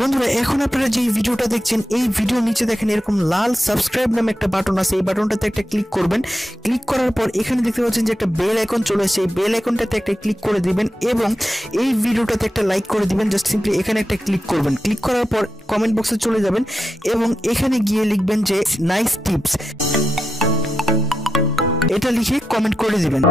বন্ধুরা এখন আপনারা যে ভিডিওটা দেখছেন এই ভিডিওর নিচে দেখেন এরকম লাল সাবস্ক্রাইব নামে একটা বাটন আছে। এই বাটনটাতে একটা ক্লিক করবেন। ক্লিক করার পর এখানে দেখতে পাচ্ছেন যে একটা বেল আইকন চলে আসছে। এই বেল আইকনটাতে একটা ক্লিক করে দিবেন এবং এই ভিডিওটাতে একটা লাইক করে দিবেন। জাস্ট সিম্পলি এখানে একটা ক্লিক করবেন। ক্লিক করার পর কমেন্ট বক্সে চলে যাবেন এবং এখানে গিয়ে লিখবেন যে নাইস টিপস, এটা লিখে কমেন্ট করে দিবেন।